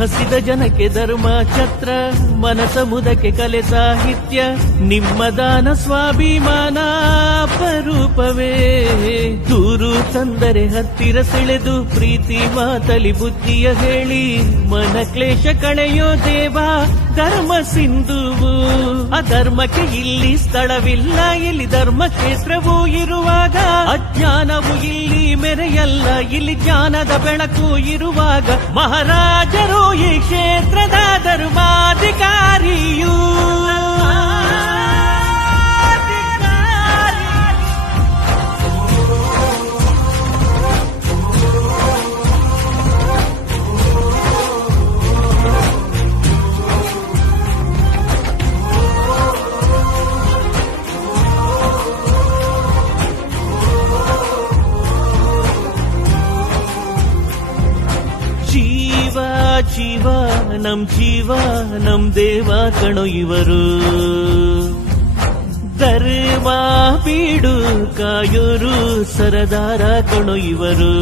ಹಸಿದ ಜನಕ್ಕೆ ಧರ್ಮ ಛತ್ರ, ಮನಸ ಮುದಕ್ಕೆ ಕಲೆ ಸಾಹಿತ್ಯ, ನಿಮ್ಮ ದಾನ ಸ್ವಾಭಿಮಾನ ಅಪರೂಪವೇ. ದೂರು ತಂದರೆ ಹತ್ತಿರ ಸೆಳೆದು ಪ್ರೀತಿ ಮಾತಲಿ ಬುದ್ಧಿಯ ಹೇಳಿ, ಮನ ಕ್ಲೇಶ ಕಳೆಯೋ ದೇವ ಧರ್ಮ ಸಿಂಧುವು. ಅಧರ್ಮಕ್ಕೆ ಇಲ್ಲಿ ಸ್ಥಳವಿಲ್ಲ, ಇಲ್ಲಿ ಧರ್ಮ ಕ್ಷೇತ್ರವೂ ಇರುವಾಗ ಅಜ್ಞಾನವು ಇಲ್ಲಿ ಮೆರೆಯಲ್ಲ, ಇಲ್ಲಿ ಜ್ಞಾನದ ಬೆಳಕು ಇರುವಾಗ ಮಹಾರಾಜರು ಈ ಕ್ಷೇತ್ರದ ಧರ್ಮಾಧಿಕಾರಿಯೂ. ಜೀವ ನಮ್ ದೇವ ಕಣೋ ಇವರು, ಧರ್ಮ ಬೀಡು ಕಾಯೋರು ಸರದಾರ ಕಣೋ ಇವರು.